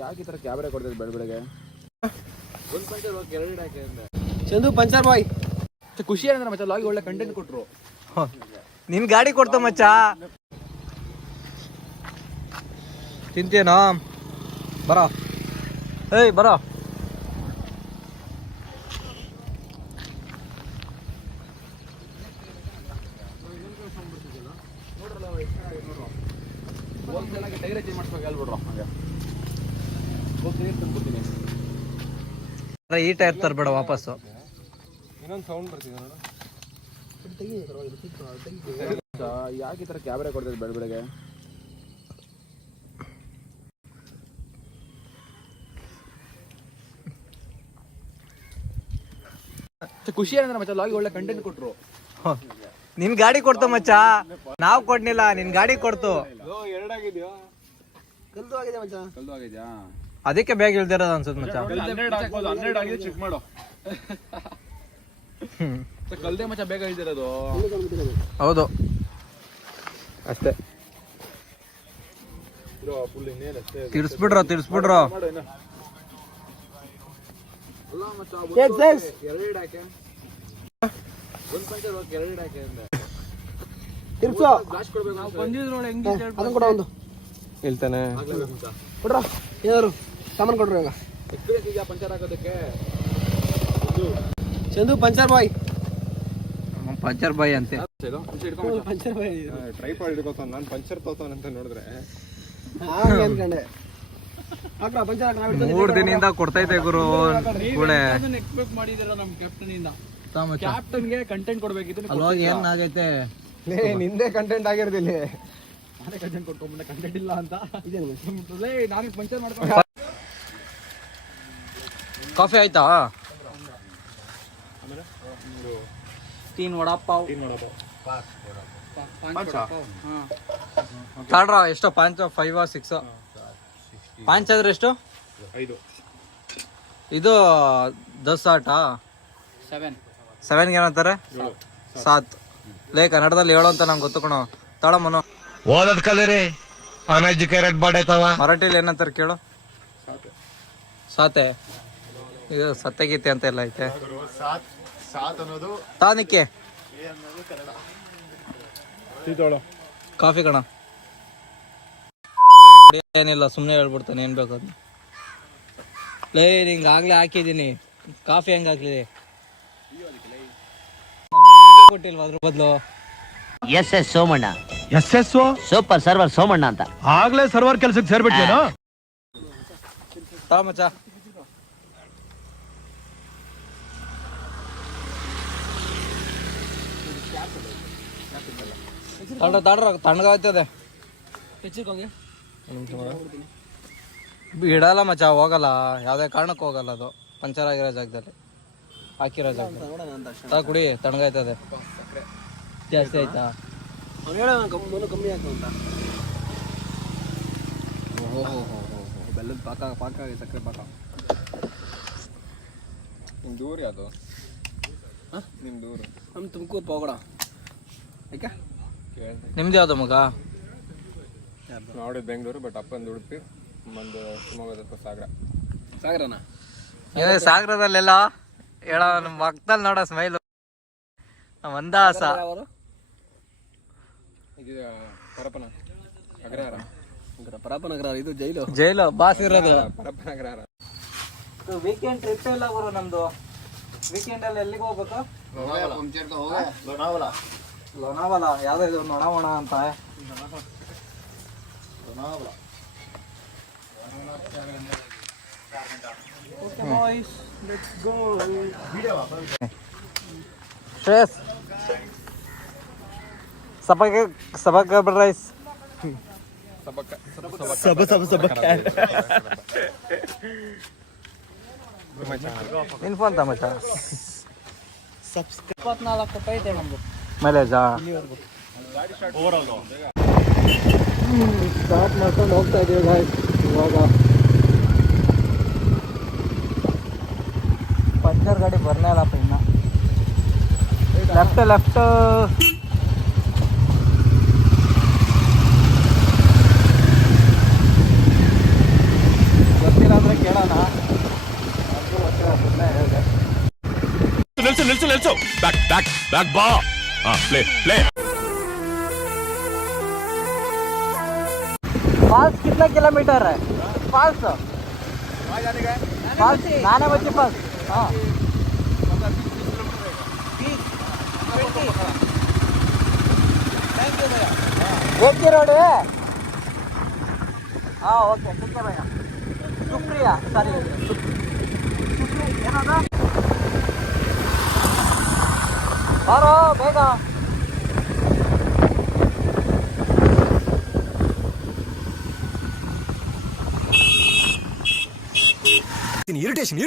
ಯಾಕೆ ಈ ತರ ಕ್ಯಾಬ್ರೆ ಕೊಡ್ತಿದ್ ಬೆಳಗ್ಗೆ ಒಂದು ಪಂಚರ್ ಹೋಗಿ ಎರಡು ಹಾಕಿ ಅಂದೆ. ಚಂದು ಪಂಚರ್ ಬಾಯ್ ಖುಷಿ ಅಂದ್ರೆ ಮಚ್ಚ ಲಾಗಿ ಒಳ್ಳೆ ಕಂಟೆಂಟ್ ಕೊಟ್ರು. ನಿನ್ ಗಾಡಿ ಕೊಡ್ತ ಮಚ್ಚ ತಿಂತೇನಾ ಬರೋ ಏಯ್ ಬರೋ ಟೈರ್ ಚೇಂಜ್ ಮಾಡಿಸ್ಬೇಕು ಹೇಳ್ಬಿಡ್ರು ಹಂಗೆ ಹೋಗಿ ತಂದ್ಬಿಡ್ತೀನಿ. ಈ ಟೈರ್ ತರಬೇಡ ವಾಪಸ್ಸು. ಇನ್ನೊಂದು ಸೌಂಡ್ ಬರ್ತಿದೆ ಯಾಕೆ ಈ ತರ ಕ್ಯಾಬ್ರೆ ಕೊಡ್ತಿದ್ ಬೆಳಗ್ಗೆ ಖುಷಿ ಅಂದ್ರೆ ಮಚ್ಚ ಲಾಗಿ ಒಳ್ಳೆ ಕಂಟೆಂಟ್ ಕೊಟ್ರು. ನಿನ್ ಗಾಡಿ ಕೊಡ್ತು ಮಚ್ಚ ನಾವ್ ಕೊಡ್ನಿಲ್ಲ ನಿನ್ ಗಾಡಿ ಕೊಡ್ತು. ಎರಡಾಗಿದ್ಯಾ ಕಲ್ದು ಆಗಿದೆ ಮಚ್ಚ ಕಲ್ದು ಆಗಿದ್ಯಾ ಅದಕ್ಕೆ ಬೇಗ ಇಳ್ದಿರೋದು ಅನ್ಸುತ್ತೆ ಮಚ್ಚ. 12 ಆಗಿದೆ ಚೆಕ್ ಮಾಡು. ಕಲ್ದೆ ಮಚ್ಚ ಬೇಗ ಇಳ್ದಿರೋದು. ಹೌದು ಅಷ್ಟೇ ತಿರ್ಸ್ಬಿಡ್ರೋ ತಿರ್ಸ್ಬಿಡ್ರೋ. ಹೇಳ್ತಾನೆ ಕೊಡ್ರ ಏನಾರು ಸಾಮಾನು ಕೊಡ್ರಿ ಇವಾಗ ಎಕ್ಸ್ಪೀರಿಯನ್ಸ್ ಇದೆಯಾ ಪಂಚರ್ ಹಾಕೋದಕ್ಕೆ. ಚಂದು ಪಂಚರ್ ಬಾಯ್ ಪಂಚರ್ ಬಾಯ್ ಅಂತೆ. ಪಂಚರ್ ಬಾಯ್ ಟ್ರೈಪಾಡ್ ಹಿಡ್ಕೋತಾನ ನಾನು ಪಂಚರ್ ತೋತಾನ ಅಂತ ನೋಡಿದ್ರೆ ಅನ್ಕೊಂಡೆ. 3 ದಿನದಿಂದ ಕೊಡ್ತೈತೆ ಗುರು ಕೂಳೆ. ಎಕ್ಸ್ಪೆಕ್ಟ್ ಮಾಡಿದಿರ ನಮ್ ಕ್ಯಾಪ್ಟನ್ ಇಂದ. ಕ್ಯಾಪ್ಟನ್ಗೆ ಕಂಟೆಂಟ್ ಕೊಡ್ಬೇಕಿತ್ತು. ಅಲ್ವಾಗ ಏನ್ ಆಗೈತೆ ನಿಂದೆ ಕಂಟೆಂಟ್ ಆಗಿರ್ದಿಲ್ಲ. ನಾನೇ ಕಂಟೆಂಟ್ ಕೊಟ್ಕೊಂಡ್ಬಿಟ್ಟೆ ಕಂಟೆಂಟ್ ಇಲ್ಲ ಅಂತ. ನಾನು ಪಂಚರ್ ಮಾಡ್ಕೊಂಡು ಕಾಫಿ ಆಯ್ತಾ? तीन वड़ा पाव ತಾಡ್ರ ಎಷ್ಟು 5 5 6 5 ಆದ್ರೆ ಎಷ್ಟು 5 ಇದು 10 ಆಟಾ 7 ಏನಂತಾರೆ 7 ಲೇ ಕನ್ನಡದಲ್ಲಿ ಹೇಳೋ ಅಂತ ನಂಗೆ ಗೊತ್ತು ಕಣೋ. ತಾಳ ಮನು ಓದದ್ ಕಲರಿ ಅನ್ಎಜುಕೇಟೆಡ್ ಬಾಡೈತವ. ಮರಾಠಿಲಿ ಏನಂತಾರೆ ಕೇಳು. ಸಾತೆ ಇದು ಸತ್ಯಗೀತೆ ಅಂತ ಎಲ್ಲ ಐತೆ. ತಾನಿಕ್ಕೆ ಕಾಫಿ ಕಣ ಏನಿಲ್ಲ ಸುಮ್ಮನೆ ಹೇಳ್ಬಿಡ್ತಾನೆ ಏನ್ ಬೇಕು ಅದು. ಲೇ ನಿಂಗೆ ಆಗ್ಲೇ ಹಾಕಿದೀನಿ ಕಾಫಿ ಹೆಂಗ್ ಹಾಕ್ಲಿದೆ ಕೊಟ್ಟಿಲ್ವಾ ಅದ್ರ ಬದಲು. S Somanna S super server Somanna ಅಂತ ಆಗ್ಲೇ ಸರ್ವರ್ ಕೆಲ್ಸಕ್ಕೆ ಸೇರ್ಬಿಟ್ಟೇನೋ. ತಾ ಮಚ್ಚ ತಣ್ಣಗಾಗ್ತದೆ ಇಡಲ್ಲ ಮಚ್ಚ ಹೋಗಲ್ಲ ಯಾವ್ದೇ ಕಾರಣಕ್ಕೂ ಹೋಗಲ್ಲ ಅದು ಪಂಚರ್ ಆಗಿರೋ ಜಾಗದಲ್ಲಿ ಹಾಕಿರೋ ಜಾಗದಲ್ಲಿ ಕುಡಿ ತಣ್ಣಗಾಯ್ತದೆ. ಜಾಸ್ತಿ ಆಯ್ತಾ ಕಮ್ಮಿ ಆಯ್ತು ಅಂತ. ಬೆಲ್ಲದ ಪಾಕ ಸಕ್ಕರೆ ಪಾಕ. ನಿಮ್ ದೂರ ಯಾವುದು ನಿಮ್ ದೂರ ನಮ್ ತುಮಕೂರು ಹೋಗೋಣ. ನಿಮ್ದು ಯಾವ್ದು ಮಗ? ನೋಡಿದ್ ಬೆಂಗಳೂರು ಬಟ್ ಅಪ್ಪಂದು ಉಡುಪಿ ಒಂದು ಶಿವಮೊಗ್ಗದ ಸಾಗರನ ಸಾಗರದಲ್ಲೆಲ್ಲ ಹೇಳ ನಮ್ಮ ಮಕ್ಕದಲ್ಲಿ ನೋಡೋ ಸ್ಮೈಲು ಮಂದಾಸ. ಇದು ಪರಪ್ಪನಗರ ಇದು ಜೈಲು ಬಾಸ್ ಇರೋದು ಪರಪ್ಪನಗರ. ವೀಕೆಂಡ್ ಟ್ರಿಪ್ ಇಲ್ಲ ಗುರು ನಮ್ದು. ವೀಕೆಂಡ್ ಅಲ್ಲಿ ಎಲ್ಲಿಗೆ ಹೋಗ್ಬೇಕು? ಲೋನಾವಲ ಯಾವ್ದು ಇದು ನೊಣವಣ ಅಂತ. ಶ್ರೇಯಸ್ ಸಬಕ್ ರೈಸ್ ನಿನ್ ಫೋನ್ ತಮಚ 24 ಕೊಟ್ಟೈತೆ ನಮ್ದು ಮೈಲೇಜಾ. ಸ್ಟಾರ್ಟ್ ಮಾಡ್ಕೊಂಡು ಹೋಗ್ತಾ ಇದೀವಿ ಗಾಯ್ಸ್. ಇವಾಗ ಪಂಚರ್ ಗಾಡಿ ಬರ್ನೇ ಇಲ್ಲಪ್ಪ ಇನ್ನ. ಲೆಫ್ಟ್ ಬಂದರೆ ಕೇಳೋಣ. ನಿಲ್ಸು ಬ್ಯಾಕ್ ಬಾ. ಪ್ಲೇ फॉल्स कितना किलोमीटर है? फॉल्स फॉल्स नाना बच्ची फॉल्स. हाँ 1 की रोड है. हाँ ओके ठीक है भैया. सुप्रिया सॉरी ಏನದ ಬಾರೋ ಬೇಗ. ಇರಿಟೇಷನ್